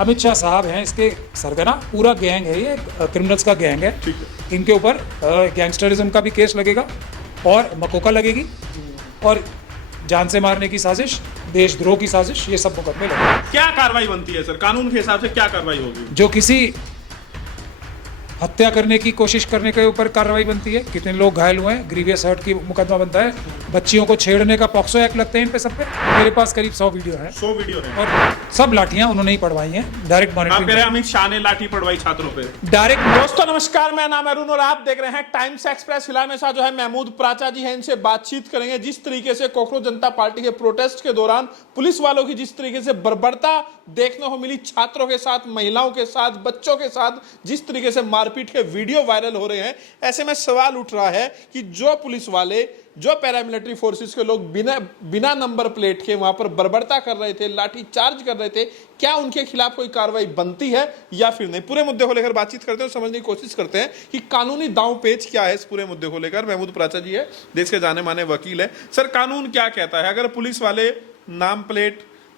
अमित शाह साहब हैं इसके सरगना, पूरा गैंग है ये, क्रिमिनल्स का गैंग है। ठीक है। इनके ऊपर गैंगस्टरिज्म का भी केस लगेगा और मकोका लगेगी और जान से मारने की साजिश, देशद्रोह की साजिश, ये सब मुकदमे लगेंगे। क्या कार्रवाई बनती है सर, कानून के हिसाब से क्या कार्रवाई होगी? जो किसी हत्या करने की कोशिश करने के ऊपर कार्रवाई बनती है, कितने लोग घायल हुए हैं, ग्रीवियस हर्ट की मुकदमा बनता है, बच्चियों को छेड़ने का पॉक्सो एक्ट लगते हैं इन पे सब पे। मेरे पास करीब 100 वीडियो है 100 वीडियो है और सब लाठियां उन्होंने ही पढ़वाई हैं, डायरेक्ट आप कह रहे हैं मॉनिटरिंग, अमित शाह ने लाठी पड़वाई छात्रों पे। डायरेक्ट। दोस्तों नमस्कार, मैं नाम अरुण और आप देख रहे हैं टाइम्स एक्सप्रेस। फिलहाल मेरे साथ जो है महमूद प्राचा जी हैं, इनसे बातचीत करेंगे। जिस तरीके से कॉकरोच जनता पार्टी के प्रोटेस्ट के दौरान पुलिस वालों की जिस तरीके से बर्बरता देखने को मिली, छात्रों के साथ, महिलाओं के साथ, बच्चों के साथ जिस तरीके से मारपीट के वीडियो वायरल हो रहे हैं, ऐसे में सवाल उठ रहा है कि जो पुलिस वाले, जो पैरामिलिट्री फोर्सेस के लोग बिना नंबर प्लेट के वहां पर बर्बरता कर रहे थे, लाठी चार्ज कर रहे थे, क्या उनके खिलाफ कोई कार्रवाई बनती है या फिर नहीं? पूरे मुद्दे को लेकर बातचीत करते हैं, समझने की कोशिश करते हैं कि कानूनी दांव पेच क्या है इस पूरे मुद्दे को लेकर। महमूद प्राचा जी है, देश के जाने माने वकील है। सर, कानून क्या कहता है? अगर पुलिस वाले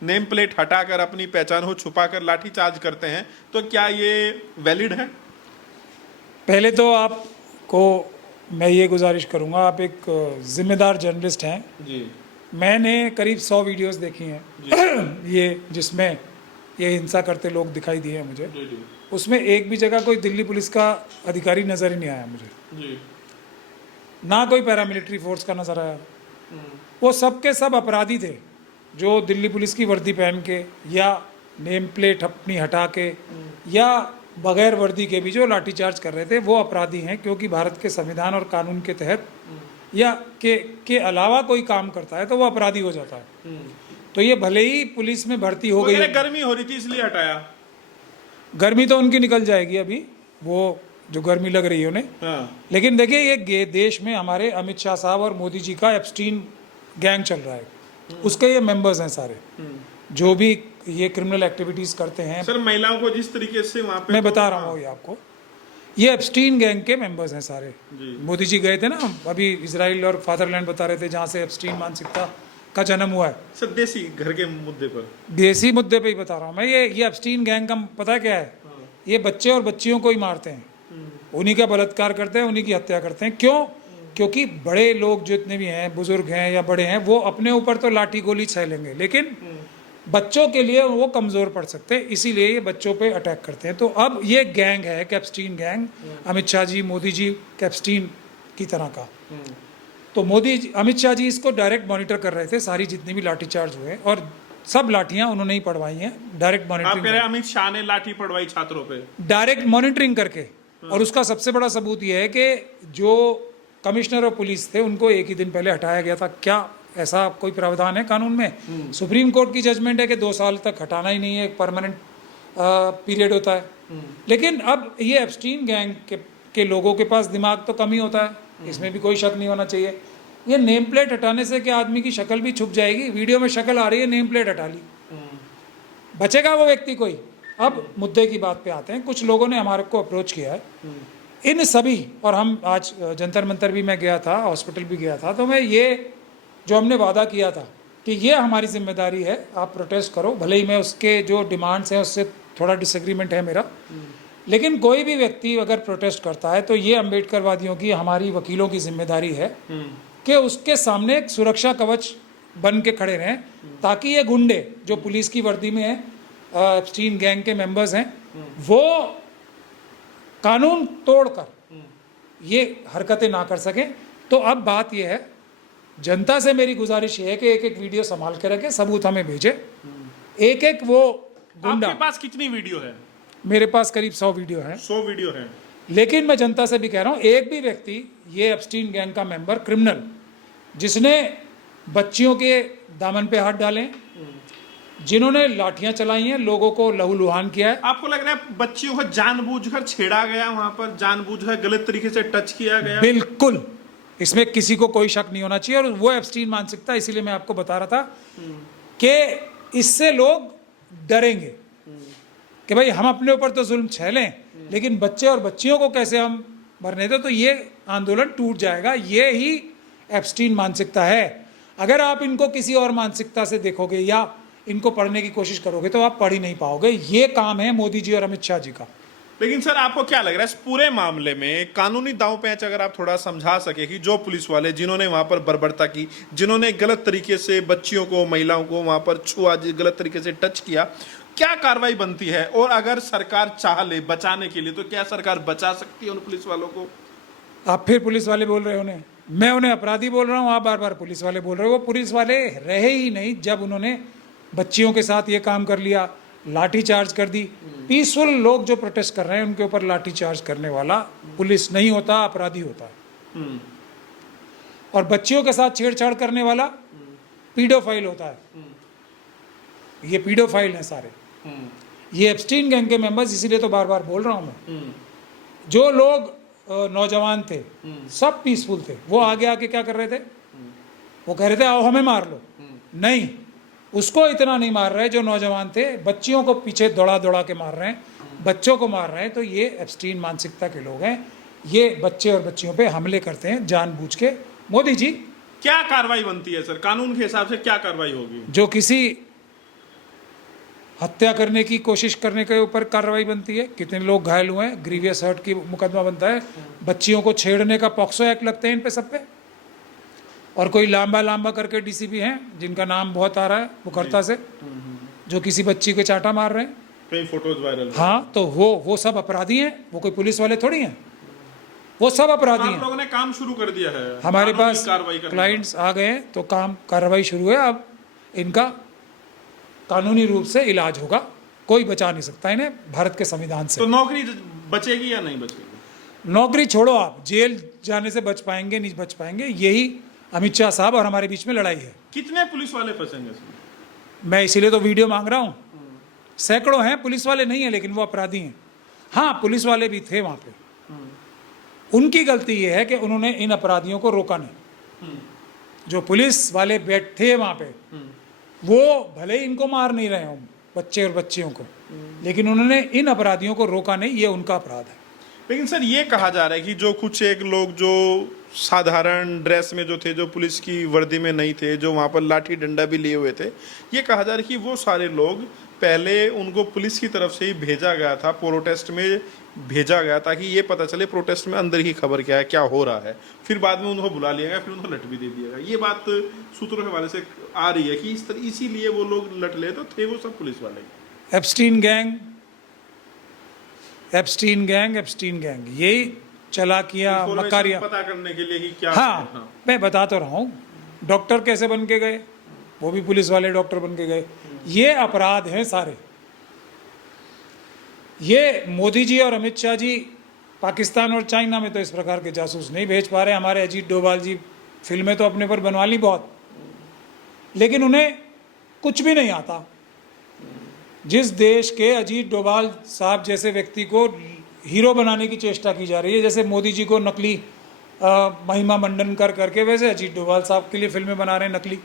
नेम प्लेट हटाकर अपनी पहचान को छुपाकर लाठी चार्ज करते हैं तो क्या ये वैलिड है? पहले तो आपको मैं ये गुजारिश करूंगा, आप एक जिम्मेदार जर्नलिस्ट हैं जी। मैंने करीब 100 वीडियोस देखी हैं ये जिसमें ये हिंसा करते लोग दिखाई दिए हैं मुझे। जी जी उसमें एक भी जगह कोई दिल्ली पुलिस का अधिकारी नज़र ही नहीं आया मुझे, जी। ना कोई पैरामिलिट्री फोर्स का नज़र आया। वो सब के सब अपराधी थे जो दिल्ली पुलिस की वर्दी पहन के या नेम प्लेट अपनी हटा के या बगैर वर्दी के भी जो लाठीचार्ज कर रहे थे, वो अपराधी हैं, क्योंकि भारत के संविधान और कानून के तहत या के अलावा कोई काम करता है तो वो अपराधी हो जाता है। तो ये भले ही पुलिस में भर्ती हो गई, गर्मी हो रही थी इसलिए हटाया। गर्मी तो उनकी निकल जाएगी अभी, वो जो गर्मी लग रही है उन्हें। हाँ। लेकिन देखिए, ये देश में हमारे अमित शाह साहब और मोदी जी का एप्स्टीन गैंग चल रहा है, उसके ये मेंबर्स हैं सारे, जो भी ये क्रिमिनल एक्टिविटीज करते हैं। सर, महिलाओं को जिस तरीके से वहाँ पे मैं बता रहा हूँ ये आपको, ये एप्स्टीन गैंग के मेंबर्स हैं सारे। मोदी जी गए थे ना अभी इजराइल और फादरलैंड, बता रहे थे जहाँ से एप्स्टीन मानसिकता का जन्म हुआ है। सर, देसी घर के मुद्दे पर, देसी मुद्दे पे ही बता रहा हूँ मैं। ये एप्स्टीन गैंग का पता क्या है? ये बच्चे और बच्चियों को ही मारते हैं, उन्हीं का बलात्कार करते हैं, उन्हीं की हत्या करते हैं। क्यों? क्योंकि बड़े लोग जितने भी हैं, बुजुर्ग हैं या बड़े हैं, वो अपने ऊपर तो लाठी गोली सह लेंगे, लेकिन बच्चों के लिए वो कमज़ोर पड़ सकते हैं, इसीलिए ये बच्चों पे अटैक करते हैं। तो अब ये गैंग है कैप्स्टीन गैंग, अमित शाह जी, मोदी जी कैप्स्टीन की तरह का। तो अमित शाह जी इसको डायरेक्ट मॉनिटर कर रहे थे, सारी जितनी भी लाठीचार्ज हुए, और सब लाठियां उन्होंने ही पढ़वाई हैं, डायरेक्ट आप कह रहे हैं मॉनिटरिंग, अमित शाह ने लाठी पड़वाई छात्रों पे? डायरेक्ट मॉनिटरिंग करके। और उसका सबसे बड़ा सबूत यह है कि जो कमिश्नर ऑफ पुलिस थे उनको एक ही दिन पहले हटाया गया था। क्या ऐसा कोई प्रावधान है कानून में? सुप्रीम कोर्ट की जजमेंट है कि 2 साल तक हटाना ही नहीं है, एक परमानेंट पीरियड होता है। लेकिन अब ये एप्स्टीन गैंग के लोगों के पास दिमाग तो कम ही होता है, इसमें भी कोई शक नहीं होना चाहिए। ये नेम प्लेट हटाने से क्या आदमी की शक्ल भी छुप जाएगी? वीडियो में शक्ल आ रही है, नेम प्लेट हटा ली, बचेगा वो व्यक्ति कोई? अब मुद्दे की बात पे आते हैं। कुछ लोगों ने हमारे को अप्रोच किया है, इन सभी, और हम आज जंतर मंतर भी मैं गया था, हॉस्पिटल भी गया था, तो मैं ये जो हमने वादा किया था कि ये हमारी जिम्मेदारी है, आप प्रोटेस्ट करो, भले ही मैं उसके जो डिमांड्स हैं उससे थोड़ा डिसएग्रीमेंट है मेरा, लेकिन कोई भी व्यक्ति अगर प्रोटेस्ट करता है तो ये अम्बेडकरवादियों की, हमारी वकीलों की जिम्मेदारी है कि उसके सामने एक सुरक्षा कवच बन के खड़े रहें, ताकि ये गुंडे जो पुलिस की वर्दी में है, एप्स्टीन गैंग के मेंबर्स हैं, वो कानून तोड़कर ये हरकतें ना कर सकें। तो अब बात यह है, जनता से मेरी गुजारिश ये है कि एक एक वीडियो संभाल के रखें, सबूत हमें भेजे, एक एक वो गुंडा। आपके पास कितनी वीडियो है? मेरे पास करीब 100 वीडियो है। 100 वीडियो है। लेकिन मैं जनता से भी कह रहा हूँ, एक भी व्यक्ति, ये एप्स्टीन गैंग का मेंबर, क्रिमिनल, जिसने बच्चियों के दामन पे हाथ डाले, जिन्होंने लाठियां चलाई हैं, लोगों को लहूलुहान किया है। आपको लग रहा है बच्चियों को जानबूझकर छेड़ा गया, वहां पर जानबूझकर गलत तरीके से टच किया गया? बिल्कुल, इसमें किसी को कोई शक नहीं होना चाहिए। और वो एप्स्टीन मानसिकता, इसीलिए मैं आपको बता रहा था कि इससे लोग डरेंगे कि भाई हम अपने ऊपर तो जुल्म झेलें लें, लेकिन बच्चे और बच्चियों को कैसे हम मरने दें, तो ये आंदोलन टूट जाएगा। ये ही एप्स्टीन मानसिकता है। अगर आप इनको किसी और मानसिकता से देखोगे या इनको पढ़ने की कोशिश करोगे तो आप पढ़ ही नहीं पाओगे। ये काम है मोदी जी और अमित शाह जी का। लेकिन सर आपको क्या लग रहा है इस पूरे मामले में कानूनी दांव पेंच अगर आप थोड़ा समझा सके कि जो पुलिस वाले जिन्होंने वहां पर बर्बरता की, जिन्होंने गलत तरीके से बच्चियों को, महिलाओं को वहां पर छुआ, गलत तरीके से टच किया, क्या कार्रवाई बनती है? और अगर सरकार चाह ले बचाने के लिए तो क्या सरकार बचा सकती है उन पुलिस वालों को? आप फिर पुलिस वाले बोल रहे हो उन्हें, मैं उन्हें अपराधी बोल रहा हूँ, आप बार बार पुलिस वाले बोल रहे हो। वो पुलिस वाले रहे ही नहीं जब उन्होंने बच्चियों के साथ ये काम कर लिया, लाठी चार्ज कर दी। पीसफुल लोग जो प्रोटेस्ट कर रहे हैं उनके ऊपर लाठी चार्ज करने वाला पुलिस नहीं होता, अपराधी होता है। और बच्चियों के साथ छेड़छाड़ करने वाला पीडोफाइल होता है। ये पीडोफाइल हैं सारे, ये एप्स्टीन गैंग के मेंबर्स। इसीलिए तो बार बार बोल रहा हूं मैं, जो लोग नौजवान थे सब पीसफुल थे। वो आगे आके क्या कर रहे थे? वो कह रहे थे आओ हमें मार लो। नहीं, उसको इतना नहीं मार रहे जो नौजवान थे, बच्चियों को पीछे दौड़ा दौड़ा के मार रहे हैं, बच्चों को मार रहे हैं। तो ये एप्स्टीन मानसिकता के लोग हैं। ये बच्चे और बच्चियों पे हमले करते हैं जानबूझ के। मोदी जी, क्या कार्रवाई बनती है सर कानून के हिसाब से? क्या कार्रवाई होगी? जो किसी हत्या करने की कोशिश करने के ऊपर कार्रवाई बनती है। कितने लोग घायल हुए हैं, ग्रीवियस हर्ट की मुकदमा बनता है। बच्चियों को छेड़ने का पॉक्सो एक्ट लगते हैं इन पे सब पे। और कोई लांबा लांबा करके डीसीपी हैं जिनका नाम बहुत आ रहा है मुखर्ता से, जो किसी बच्ची को चाटा मार रहे हैं, कई फोटोज वायरल। हाँ, तो वो सब अपराधी हैं। वो कोई पुलिस वाले थोड़ी हैं, वो सब अपराधी हैं। आप लोगों ने काम शुरू कर दिया है, हमारे पास कार्रवाई क्लाइंट्स आ गए हैं तो कार्रवाई शुरू है। अब इनका कानूनी रूप से इलाज होगा। कोई बचा नहीं सकता इन्हें भारत के संविधान से। तो नौकरी बचेगी या नहीं बचेगी? नौकरी छोड़ो, आप जेल जाने से बच पाएंगे नहीं बच पाएंगे, यही अमित शाह साहब और हमारे बीच में लड़ाई है। कितने पुलिस वाले फंसेंगे इसमें? मैं इसीलिए तो वीडियो मांग रहा हूँ। सैकड़ों हैं, पुलिस वाले नहीं है लेकिन वो अपराधी हैं। हाँ, पुलिस वाले भी थे वहां पे। उनकी गलती ये है कि उन्होंने इन अपराधियों को रोका नहीं। जो पुलिस वाले थे वहां पे, वो भले ही इनको मार नहीं रहे हों, बच्चे और बच्चियों को, लेकिन उन्होंने इन अपराधियों को रोका नहीं। ये उनका अपराध है। लेकिन सर ये कहा जा रहा है कि जो कुछ एक लोग जो साधारण ड्रेस में जो थे, जो पुलिस की वर्दी में नहीं थे, जो वहाँ पर लाठी डंडा भी लिए हुए थे, ये कहा जा रहा है कि वो सारे लोग पहले उनको पुलिस की तरफ से ही भेजा गया था, प्रोटेस्ट में भेजा गया ताकि ये पता चले प्रोटेस्ट में अंदर की खबर क्या है, क्या हो रहा है। फिर बाद में उनको बुला लिया गया, फिर उनको लट भी दे दिया गया। ये बात सूत्रों के हवाले से आ रही है कि इसीलिए वो लोग लट ले तो थे वो सब पुलिस वाले। एप्स्टीन गैंग यही चलाकियां, मकारियां पता करने के लिए कि क्या। हाँ, मैं बता तो रहा हूँ। डॉक्टर कैसे बन के गए? वो भी पुलिस वाले डॉक्टर बन के गए। ये अपराध हैं सारे। ये मोदी जी और अमित शाह जी पाकिस्तान और चाइना में तो इस प्रकार के जासूस नहीं भेज पा रहे। हमारे अजीत डोभाल जी फिल्में तो अपने पर बनवा ली बहुत, लेकिन उन्हें कुछ भी नहीं आता। जिस देश के अजीत डोभाल साहब जैसे व्यक्ति को हीरो बनाने की चेष्टा की जा रही है, जैसे मोदी जी को नकली महिमा मंडन करके, वैसे अजीत डोभाल साहब के लिए फिल्में बना रहे हैं नकली।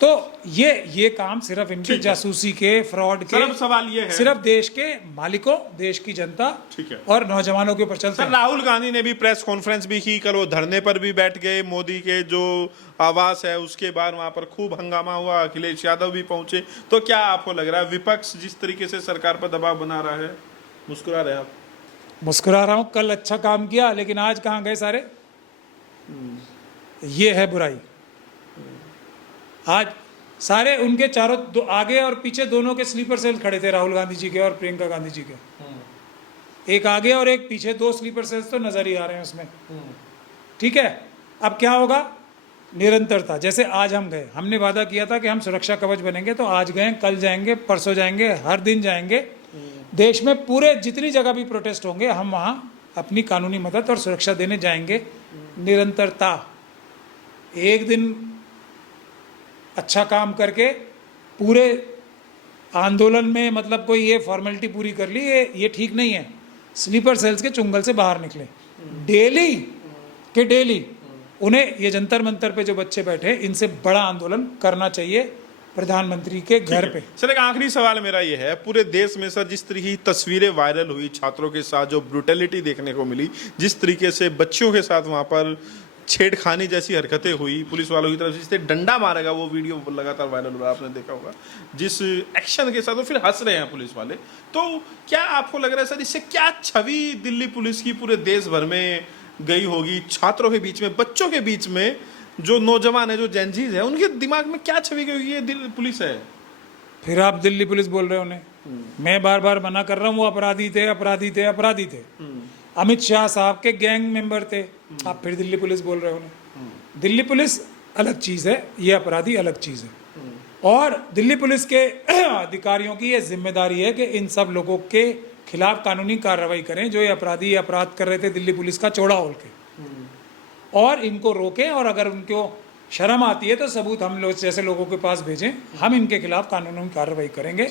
तो ये काम सिर्फ इनके जासूसी के, फ्रॉड के, सवाल ये है सिर्फ देश के मालिकों, देश की जनता और नौजवानों के ऊपर चलते हैं। राहुल गांधी ने भी प्रेस कॉन्फ्रेंस भी की, कल वो धरने पर भी बैठ गए। मोदी के जो आवास है उसके बाद वहां पर खूब हंगामा हुआ, अखिलेश यादव भी पहुंचे। तो क्या आपको लग रहा है विपक्ष जिस तरीके से सरकार पर दबाव बना रहा है? मुस्कुरा रहे आप? मुस्कुरा रहा हूं। कल अच्छा काम किया, लेकिन आज कहां गए सारे? ये है बुराई। आज सारे उनके चारों आगे और पीछे दोनों के स्लीपर सेल खड़े थे, राहुल गांधी जी के और प्रियंका गांधी जी के। एक आगे और एक पीछे, 2 स्लीपर सेल्स तो नजर ही आ रहे हैं उसमें। ठीक है, अब क्या होगा? निरंतरता। जैसे आज हम गए, हमने वादा किया था कि हम सुरक्षा कवच बनेंगे, तो आज गए, कल जाएंगे, परसों जाएंगे, हर दिन जाएंगे। देश में पूरे जितनी जगह भी प्रोटेस्ट होंगे, हम वहां अपनी कानूनी मदद और सुरक्षा देने जाएंगे। निरंतरता। एक दिन अच्छा काम करके पूरे आंदोलन में मतलब कोई ये फॉर्मेलिटी पूरी कर ली, ये ठीक नहीं है। स्लीपर सेल्स के चुंगल से बाहर निकले। डेली उन्हें ये जंतर मंतर पे जो बच्चे बैठे, इनसे बड़ा आंदोलन करना चाहिए प्रधानमंत्री के घर पे। सर एक आखिरी सवाल मेरा ये है, पूरे देश में सर जिस तरह की तस्वीरें वायरल हुई छात्रों के साथ, जो ब्रूटलिटी देखने को मिली, जिस तरीके से बच्चियों के साथ वहां पर छेड़खानी जैसी हरकतें हुई पुलिस वालों की तरफ से, जिससे डंडा मारेगा, वो वीडियो लगातार वायरल हो रहा है, आपने देखा होगा, जिस एक्शन के साथ वो फिर हंस रहे हैं पुलिस वाले। तो क्या आपको लग रहा है सर, इससे क्या छवि दिल्ली पुलिस की पूरे देश भर में गई होगी, छात्रों के बीच में, बच्चों के बीच में, जो नौजवान है, जो जेनजीज है, उनके दिमाग में क्या छवि गई होगी ये दिल्ली पुलिस है? फिर आप दिल्ली पुलिस बोल रहे हो उन्हें, मैं बार बार मना कर रहा हूँ, वो अपराधी थे, अपराधी थे, अपराधी थे। अमित शाह साहब के गैंग मेंबर थे, आप फिर दिल्ली पुलिस बोल रहे हो उन्हें। दिल्ली पुलिस अलग चीज़ है, ये अपराधी अलग चीज़ है। और दिल्ली पुलिस के अधिकारियों की ये जिम्मेदारी है कि इन सब लोगों के खिलाफ कानूनी कार्रवाई करें जो ये अपराधी अपराध कर रहे थे दिल्ली पुलिस का चौड़ा होल के, और इनको रोकें, और अगर उनको शर्म आती है तो सबूत हम लोग जैसे लोगों के पास भेजें, हम इनके खिलाफ कानूनी कार्रवाई करेंगे।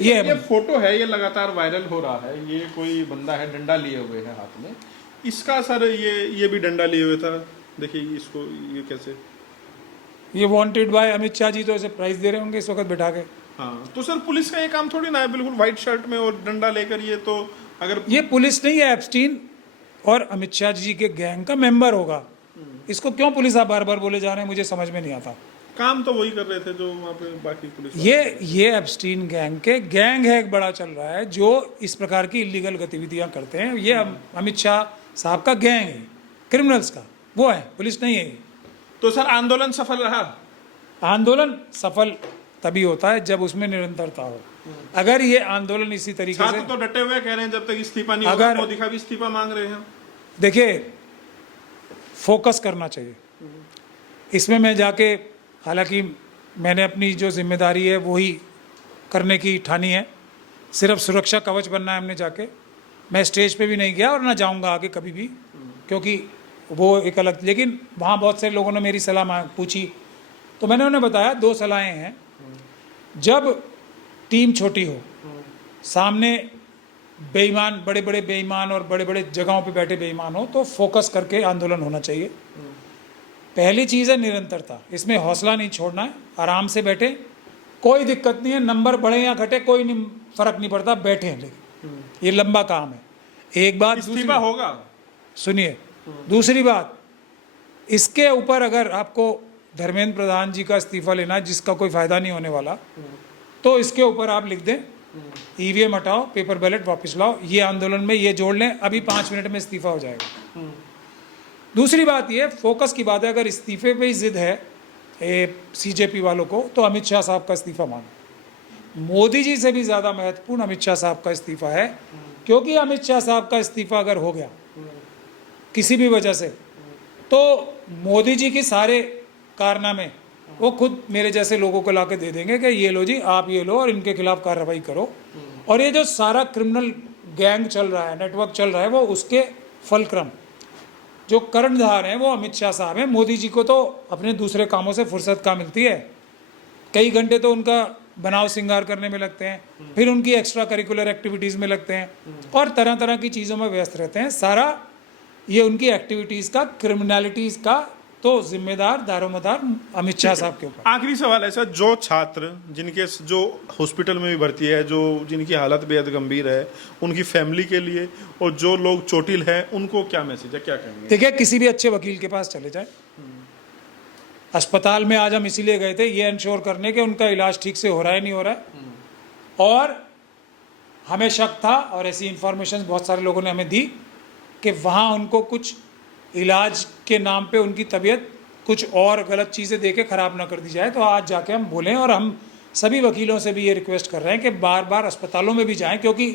ये फोटो है, ये लगातार वायरल हो रहा है, ये कोई बंदा है डंडा लिए हुए है हाथ में, इसका सर ये भी डंडा लिए हुए था, देखिए इसको, ये कैसे, ये वांटेड बाय अमित शाह जी, तो इसे प्राइज दे रहे होंगे इस वक्त बैठा के। हाँ, तो सर पुलिस का ये काम थोड़ी ना है, बिल्कुल व्हाइट शर्ट में और डंडा लेकर, ये तो अगर ये पुलिस नहीं है, एप्स्टीन और अमित शाह जी के गैंग का मेंबर होगा, इसको क्यों पुलिस आप बार बार बोले जा रहे हैं, मुझे समझ में नहीं आता। काम तो वही कर रहे थे जो वहाँ पे बाकी पुलिस ये एप्स्टीन गैंग के गैंग है, एक बड़ा चल रहा है जो इस प्रकार की इलीगल गतिविधियां करते हैं। ये अमित शाह साहब का गैंग है, क्रिमिनल्स का, वो है, पुलिस नहीं है। तो सर आंदोलन सफल रहा? आंदोलन सफल तभी होता है जब उसमें निरंतरता हो। अगर ये आंदोलन इसी तरीके से, तो डटे हुए कह रहे हैं जब तक इस्तीफा नहीं होगा, मोदी का भी इस्तीफा मांग रहे हैं। देखिए, फोकस करना चाहिए इसमें। मैं जाके, हालांकि मैंने अपनी जो जिम्मेदारी है वही करने की ठानी है, सिर्फ सुरक्षा कवच बनना है हमने जाके। मैं स्टेज पे भी नहीं गया और ना जाऊंगा आगे कभी भी, क्योंकि वो एक अलग, लेकिन वहाँ बहुत से लोगों ने मेरी सलाह पूछी तो मैंने उन्हें बताया 2 सलाहें हैं। जब टीम छोटी हो, सामने बेईमान, बड़े बड़े बेईमान और बड़े बड़े जगहों पे बैठे बेईमान हो, तो फोकस करके आंदोलन होना चाहिए। पहली चीज़ है निरंतरता, इसमें हौसला नहीं छोड़ना है, आराम से बैठे, कोई दिक्कत नहीं है, नंबर बढ़े या घटे कोई नहीं, फर्क नहीं पड़ता, बैठे हैं, लेकिन ये लंबा काम है। एक बात, इस्तीफा होगा, सुनिए, दूसरी बात, इसके ऊपर अगर आपको धर्मेंद्र प्रधान जी का इस्तीफा लेना है जिसका कोई फायदा नहीं होने वाला, तो इसके ऊपर आप लिख दें ईवीएम हटाओ, पेपर बैलेट वापस लाओ, ये आंदोलन में ये जोड़ लें, अभी 5 मिनट में इस्तीफा हो जाएगा। दूसरी बात ये फोकस की बात है, अगर इस्तीफे पे ही जिद है सीजेपी वालों को, तो अमित शाह साहब का इस्तीफा मांगो। मोदी जी से भी ज़्यादा महत्वपूर्ण अमित शाह साहब का इस्तीफा है, क्योंकि अमित शाह साहब का इस्तीफा अगर हो गया किसी भी वजह से, तो मोदी जी के सारे कारनामे वो खुद मेरे जैसे लोगों को लाके दे देंगे कि ये लो जी, आप ये लो और इनके खिलाफ कार्रवाई करो। और ये जो सारा क्रिमिनल गैंग चल रहा है, नेटवर्क चल रहा है, वो उसके फलक्रम जो कर्णधार हैं वो अमित शाह साहब हैं। मोदी जी को तो अपने दूसरे कामों से फुर्सत कहाँ मिलती है, कई घंटे तो उनका बनाव श्रृंगार करने में लगते हैं, फिर उनकी एक्स्ट्रा करिकुलर एक्टिविटीज़ में लगते हैं, और तरह तरह की चीज़ों में व्यस्त रहते हैं। सारा ये उनकी एक्टिविटीज़ का, क्रिमिनलिटीज़ का तो जिम्मेदार दारोमदार अमित शाह साहब के ऊपर। आखिरी सवाल है सर, जो छात्र जिनके जो हॉस्पिटल में भी भर्ती है, जो जिनकी हालत बेहद गंभीर है, उनकी फैमिली के लिए, और जो लोग चोटिल हैं, उनको क्या मैसेज है, क्या कहेंगे? देखिए, किसी भी अच्छे वकील के पास चले जाए। अस्पताल में आज हम इसीलिए गए थे, ये इंश्योर करने के उनका इलाज ठीक से हो रहा है नहीं हो रहा है, और हमें शक था और ऐसी इंफॉर्मेशन बहुत सारे लोगों ने हमें दी कि वहाँ उनको कुछ इलाज के नाम पे उनकी तबीयत कुछ और गलत चीज़ें देके ख़राब ना कर दी जाए। तो आज जाके हम बोलें, और हम सभी वकीलों से भी ये रिक्वेस्ट कर रहे हैं कि बार बार अस्पतालों में भी जाएं, क्योंकि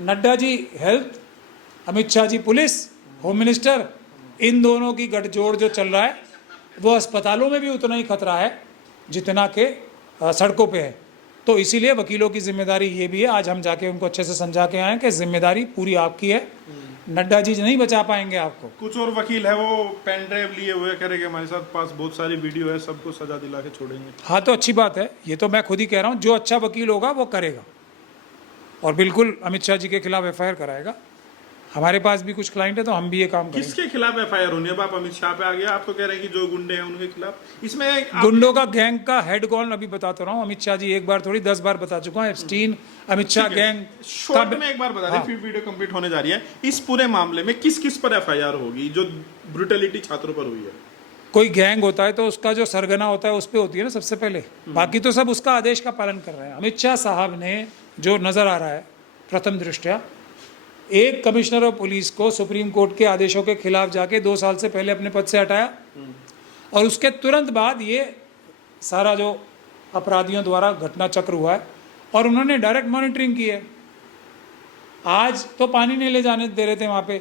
Nadda ji health, Amit Shah ji police, home minister, इन दोनों की गठजोड़ जो चल रहा है वो अस्पतालों में भी उतना ही खतरा है जितना कि सड़कों पे है। तो इसीलिए वकीलों की जिम्मेदारी ये भी है, आज हम जाके उनको अच्छे से समझा के आए कि जिम्मेदारी पूरी आपकी है, नड्डा जी नहीं बचा पाएंगे आपको। कुछ और वकील है वो पेन ड्राइव लिए हुए कह रहे कि हमारे साथ पास बहुत सारी वीडियो है, सबको सजा दिला के छोड़ेंगे। हाँ, तो अच्छी बात है, ये तो मैं खुद ही कह रहा हूँ, जो अच्छा वकील होगा वो करेगा, और बिल्कुल अमित शाह जी के खिलाफ FIR कराएगा। हमारे पास भी कुछ क्लाइंट है तो हम भी ये काम करेंगे। किसके खिलाफ एफआईआर होनी है? अब आप अमित शाह पे आ गया, आप तो कह रहे हैं कि जो गुंडे हैं उनके खिलाफ। इसमें गुंडों का गैंग का हेड कौन अभी बताता रहा हूँ। अमित शाह जी एक बार थोड़ी 10 बार बता चुका हूँ। Epstein, Amit Shah gang short में एक बार बता दें, फिर वीडियो कंप्लीट होने जा रही है। इस पूरे मामले में किस किस पर एफआईआर होगी जो ब्रुटलिटी छात्रों पर हुई है? कोई गैंग होता है तो उसका जो सरगना होता है उस पर होती है ना सबसे पहले, बाकी तो सब उसका आदेश का पालन कर रहे हैं। अमित शाह साहब ने जो नजर आ रहा है प्रथम दृष्टया, एक कमिश्नर ऑफ पुलिस को सुप्रीम कोर्ट के आदेशों के खिलाफ जाके 2 साल से पहले अपने पद से हटाया और उसके तुरंत बाद ये सारा जो अपराधियों द्वारा घटना चक्र हुआ है और उन्होंने डायरेक्ट मॉनिटरिंग की है। आज तो पानी नहीं ले जाने दे रहे थे वहाँ पे,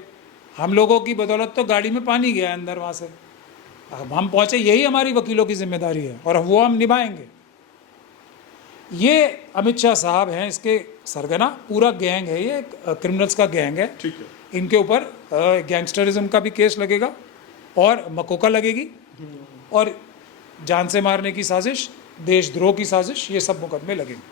हम लोगों की बदौलत तो गाड़ी में पानी गया अंदर वहाँ से, अब हम पहुँचे, यही हमारी वकीलों की जिम्मेदारी है और वो हम निभाएंगे। ये अमित शाह साहब हैं, इसके सरगना पूरा गैंग है, ये क्रिमिनल्स का गैंग है। ठीक है। इनके ऊपर गैंगस्टरिज्म का भी केस लगेगा और मकोका लगेगी और जान से मारने की साजिश, देशद्रोह की साजिश, ये सब मुकदमे लगेंगे।